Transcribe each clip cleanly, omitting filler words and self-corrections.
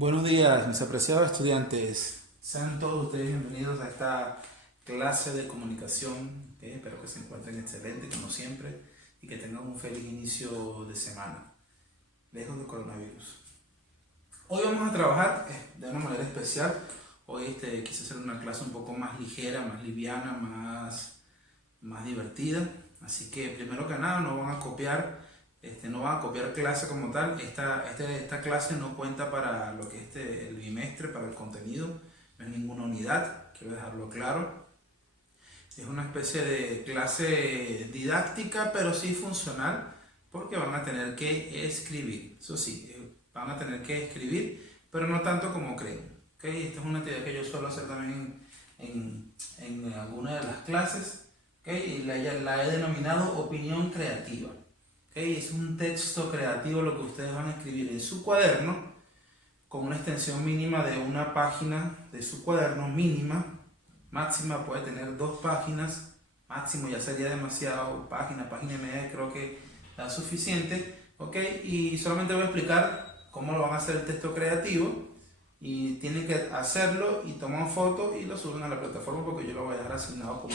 Buenos días, mis apreciados estudiantes. Sean todos ustedes bienvenidos a esta clase de comunicación. Espero que se encuentren excelentes como siempre y que tengan un feliz inicio de semana, lejos del coronavirus. Hoy vamos a trabajar de una manera especial. Hoy quise hacer una clase un poco más ligera, más liviana, más divertida. Así que primero que nada no van a copiar clase como tal. Esta clase no cuenta para lo que es el bimestre, para el contenido, no es ninguna unidad, quiero dejarlo claro. Es una especie de clase didáctica, pero sí funcional, porque van a tener que escribir. Eso sí, van a tener que escribir, pero no tanto como creen. Esta es una actividad que yo suelo hacer también en alguna de las clases. Y la he denominado opinión creativa. Es un texto creativo lo que ustedes van a escribir en su cuaderno con una extensión mínima de una página de su cuaderno mínima. Máxima puede tener 2 páginas, máximo ya sería demasiado, página y media creo que da suficiente. Y solamente voy a explicar cómo lo van a hacer el texto creativo y tienen que hacerlo y toman fotos y lo suben a la plataforma porque yo lo voy a dejar asignado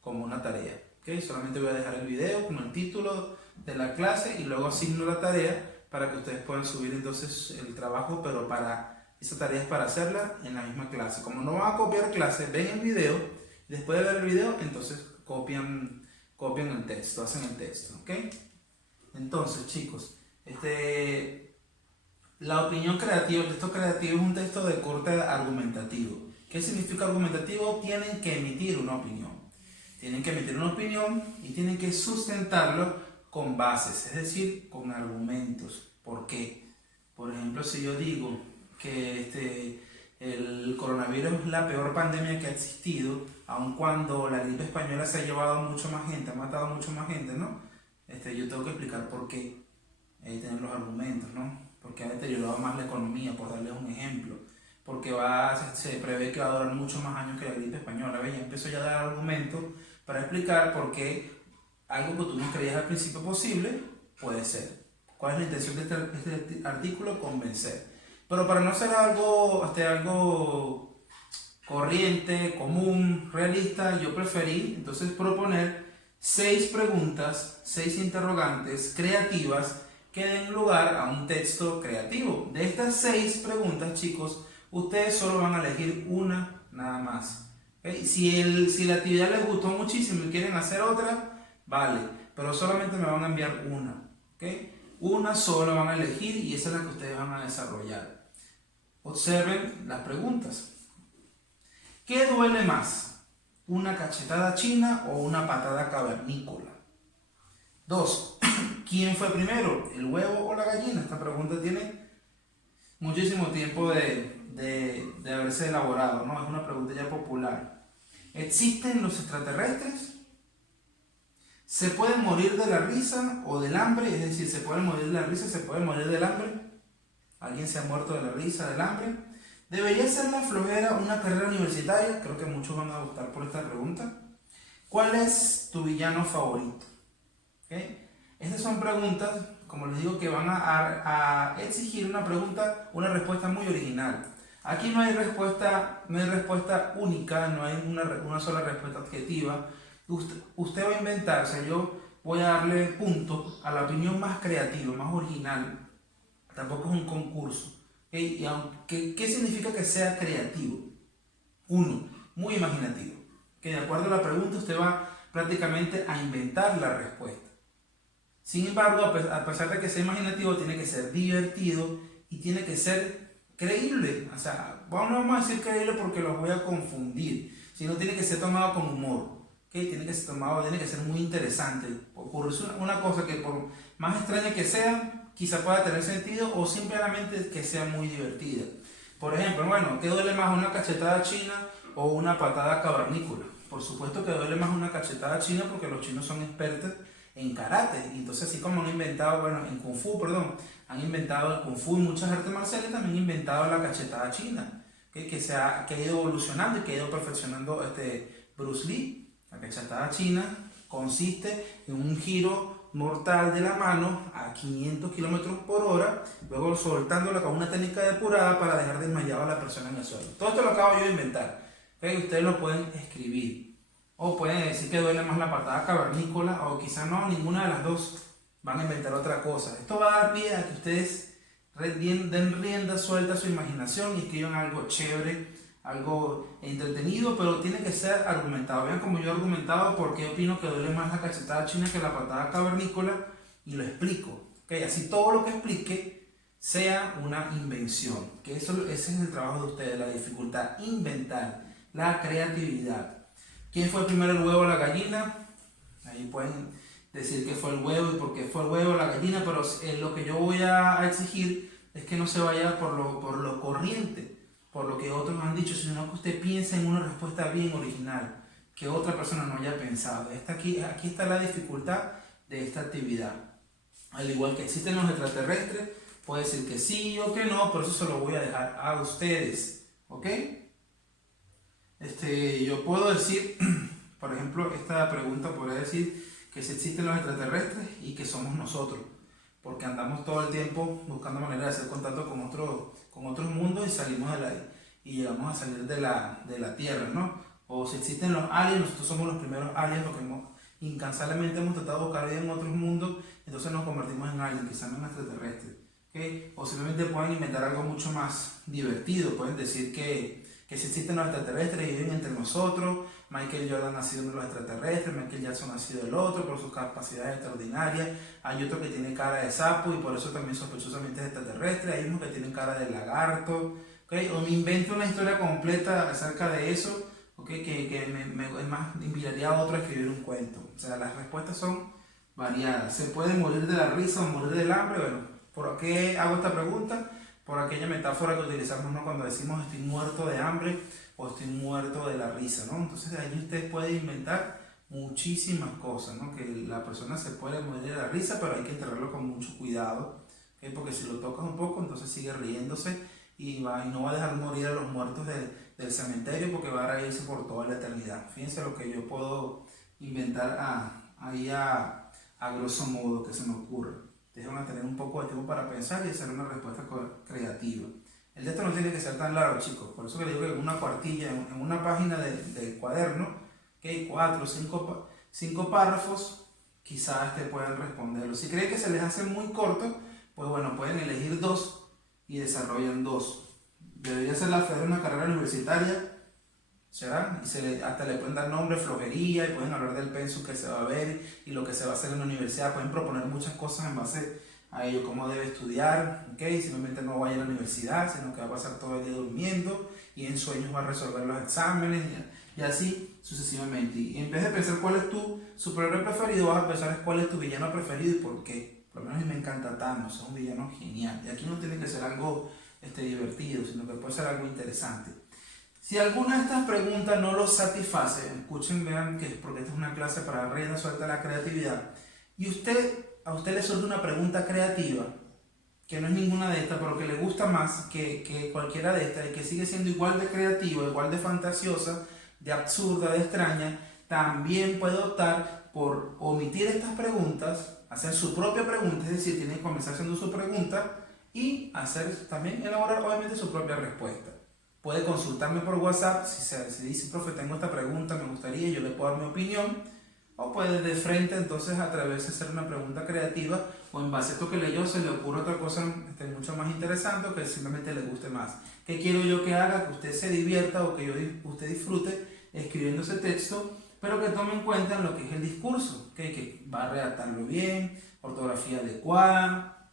como una tarea. Solamente voy a dejar el video con el título de la clase y luego asigno la tarea para que ustedes puedan subir entonces el trabajo, pero esa tarea es para hacerla en la misma clase. Como no van a copiar clase, ven el video, después de ver el video entonces copian el texto, hacen el texto. Entonces, chicos, la opinión creativa, el texto creativo es un texto de corte argumentativo. ¿Qué significa argumentativo? Tienen que emitir una opinión. Tienen que emitir una opinión y tienen que sustentarlo con bases, es decir, con argumentos. ¿Por qué? Por ejemplo, si yo digo que el coronavirus es la peor pandemia que ha existido, aun cuando la gripe española se ha llevado a mucho más gente, ha matado a mucho más gente, ¿no? Yo tengo que explicar por qué, tener los argumentos, ¿no? Porque ha deteriorado más la economía, por darles un ejemplo. Porque se prevé que va a durar mucho más años que la gripe española. Ya empiezo ya a dar argumentos para explicar por qué algo que tú no creías al principio posible puede ser. ¿Cuál es la intención de este artículo? Convencer. Pero para no ser algo corriente, común, realista, yo preferí entonces proponer 6 preguntas, 6 interrogantes creativas que den lugar a un texto creativo. De estas 6 preguntas, chicos, ustedes solo van a elegir una nada más. Si la actividad les gustó muchísimo y quieren hacer otra, vale, pero solamente me van a enviar una. Una sola van a elegir y esa es la que ustedes van a desarrollar. Observen las preguntas. ¿Qué duele más? ¿Una cachetada china o una patada cavernícola? 2. ¿Quién fue primero? ¿El huevo o la gallina? Esta pregunta tiene muchísimo tiempo de haberse elaborado, ¿no? Es una pregunta ya popular. ¿Existen los extraterrestres? ¿Se puede morir de la risa o del hambre? Es decir, ¿se puede morir de la risa, se puede morir del hambre? ¿Alguien se ha muerto de la risa, del hambre? ¿Debería ser la flojera una carrera universitaria? Creo que muchos van a optar por esta pregunta. ¿Cuál es tu villano favorito? Estas son preguntas, como les digo, que van a exigir una respuesta muy original. Aquí no hay respuesta única, no hay una sola respuesta objetiva. Usted va a inventar, yo voy a darle puntos a la opinión más creativa, más original. Tampoco es un concurso. ¿Qué significa que sea creativo? 1, muy imaginativo. De acuerdo a la pregunta, usted va prácticamente a inventar la respuesta. Sin embargo, a pesar de que sea imaginativo, tiene que ser divertido y tiene que ser creíble. O sea, no vamos a decir creíble porque los voy a confundir, sino tiene que ser tomado con humor. Tiene que ser muy interesante. Ocurre una cosa que por más extraña que sea, quizá pueda tener sentido o simplemente que sea muy divertida. Por ejemplo, ¿qué duele más, una cachetada china o una patada cavernícola? Por supuesto que duele más una cachetada china porque los chinos son expertos en karate, y entonces así como han inventado, en kung fu, han inventado el kung fu y muchas artes marciales, también han inventado la cachetada china, que ha ido evolucionando y que ha ido perfeccionando Bruce Lee. La cachetada china consiste en un giro mortal de la mano a 500 kilómetros por hora, luego soltándola con una técnica depurada para dejar desmayado a la persona en el suelo. Todo esto lo acabo yo de inventar. ¿Okay? Ustedes lo pueden escribir. O pueden decir que duele más la patada cavernícola, o quizá no, ninguna de las dos. Van a inventar otra cosa. Esto va a dar pie a que ustedes den rienda suelta a su imaginación y escriban algo chévere, algo entretenido, pero tiene que ser argumentado. Vean como yo he argumentado por qué opino que duele más la cachetada china que la patada cavernícola, y lo explico. ¿Okay? Así todo lo que explique sea una invención. Que ese es el trabajo de ustedes, la dificultad, inventar, la creatividad. ¿Quién fue primero, el huevo o la gallina? Ahí pueden decir que fue el huevo y por qué fue el huevo o la gallina, pero lo que yo voy a exigir es que no se vaya por lo corriente, por lo que otros han dicho, sino que usted piense en una respuesta bien original, que otra persona no haya pensado. Aquí está la dificultad de esta actividad. Al igual que existen los extraterrestres, puede decir que sí o que no, pero eso se lo voy a dejar a ustedes. ¿Ok? Yo puedo decir, por ejemplo, esta pregunta podría decir que si existen los extraterrestres y que somos nosotros, porque andamos todo el tiempo buscando maneras de hacer contacto con otros mundos y salimos y llegamos a salir de la Tierra, ¿no? O si existen los aliens, nosotros somos los primeros aliens, porque incansablemente hemos tratado de buscar vida en otros mundos, entonces nos convertimos en aliens, quizás no en extraterrestres. ¿Okay? O simplemente pueden inventar algo mucho más divertido, pueden decir que si existen los extraterrestres y viven entre nosotros. Michael Jordan ha sido uno de los extraterrestres, Michael Jackson ha sido el otro por sus capacidades extraordinarias. Hay otro que tiene cara de sapo y por eso también sospechosamente es extraterrestre. Hay unos que tienen cara de lagarto. ¿Okay? O me invento una historia completa acerca de eso, ¿okay? que es más, invitaría a otro a escribir un cuento. O sea, las respuestas son variadas. ¿Se puede morir de la risa o morir del hambre? Bueno, ¿por qué hago esta pregunta? Por aquella metáfora que utilizamos, ¿no? Cuando decimos estoy muerto de hambre o estoy muerto de la risa, ¿no? Entonces de ahí usted puede inventar muchísimas cosas, ¿no? Que la persona se puede morir de la risa, pero hay que enterrarlo con mucho cuidado, ¿okay? Porque si lo tocas un poco, entonces sigue riéndose y no va a dejar morir a los muertos del cementerio, porque va a reírse por toda la eternidad. Fíjense lo que yo puedo inventar ahí a grosso modo que se me ocurre. Ustedes van a tener un poco de tiempo para pensar y hacer una respuesta creativa. El texto no tiene que ser tan largo, chicos. Por eso que les digo que en una cuartilla, en una página del cuaderno, que hay 4 o 5 párrafos, quizás puedan responderlo. Si creen que se les hace muy corto, pues bueno, pueden elegir 2 y desarrollan 2. Debería ser la FED una carrera universitaria, ¿será? Y hasta le pueden dar nombre, flojería, y pueden hablar del pensum que se va a ver y lo que se va a hacer en la universidad. Pueden proponer muchas cosas en base a ello, cómo debe estudiar, ¿okay? Simplemente no vaya a la universidad, sino que va a pasar todo el día durmiendo y en sueños va a resolver los exámenes y así sucesivamente. Y en vez de pensar cuál es tu superhéroe preferido, vas a pensar cuál es tu villano preferido y por qué. Por lo menos a mí me encanta Thanos, es un villano genial. Y aquí no tiene que ser algo divertido, sino que puede ser algo interesante. Si alguna de estas preguntas no los satisface, escuchen, vean que porque esta es una clase para rienda suelta la creatividad, y a usted le surge una pregunta creativa, que no es ninguna de estas, pero que le gusta más que cualquiera de estas, y que sigue siendo igual de creativa, igual de fantasiosa, de absurda, de extraña, también puede optar por omitir estas preguntas, hacer su propia pregunta, es decir, tiene que comenzar haciendo su pregunta y también elaborar obviamente su propia respuesta. Puede consultarme por WhatsApp, si dice, profe, tengo esta pregunta, me gustaría, yo le puedo dar mi opinión, o puede de frente entonces atreverse a hacer una pregunta creativa, o en base a esto que leyó se le ocurre otra cosa mucho más interesante o que simplemente le guste más. ¿Qué quiero yo que haga? Que usted se divierta o que usted disfrute escribiendo ese texto, pero que tome en cuenta lo que es el discurso, ¿okay? Que va a redactarlo bien, ortografía adecuada,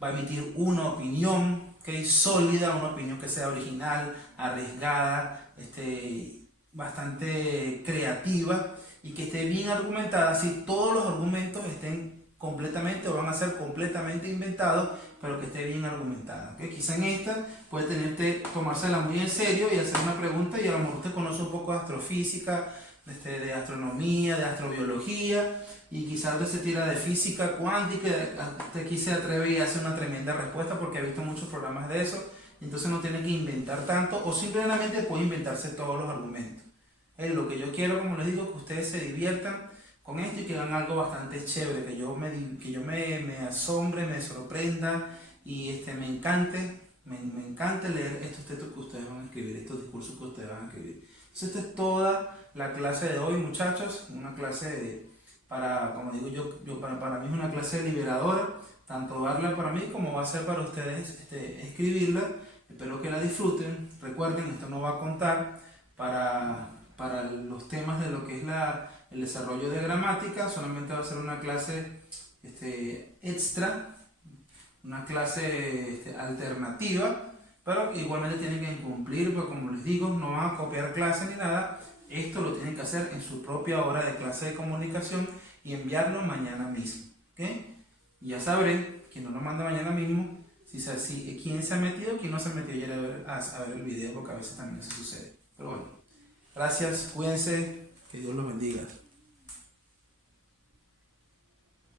va a emitir una opinión, ¿okay? Sólida, una opinión que sea original, arriesgada, bastante creativa y que esté bien argumentada, así todos los argumentos estén completamente o van a ser completamente inventados, pero que esté bien argumentada. ¿Okay? Quizá en esta puede tomársela muy en serio y hacer una pregunta y a lo mejor usted conoce un poco de astrofísica, de astronomía, de astrobiología, y quizás usted se tira de física cuántica, usted aquí se atreve y hace una tremenda respuesta porque ha visto muchos programas de eso, entonces no tiene que inventar tanto o simplemente puede inventarse todos los argumentos. Lo que yo quiero, como les digo, es que ustedes se diviertan con esto y que hagan algo bastante chévere, que yo me asombre, me sorprenda y me encante leer estos textos que ustedes van a escribir, estos discursos que ustedes van a escribir. Entonces, esta es toda la clase de hoy, muchachos, una clase como digo yo para mí es una clase liberadora, tanto darla para mí como va a ser para ustedes escribirla. Espero que la disfruten. Recuerden, esto no va a contar para los temas de lo que es el desarrollo de gramática, solamente va a ser una clase extra, una clase alternativa, pero igualmente tienen que cumplir, porque como les digo, no van a copiar clase ni nada. Esto lo tienen que hacer en su propia hora de clase de comunicación y enviarlo mañana mismo. ¿Okay? Y ya sabré, quien no lo manda mañana mismo, quién se ha metido, quién no se ha metido ya a ver el video, porque a veces también eso sucede. Pero bueno, gracias, cuídense, que Dios los bendiga.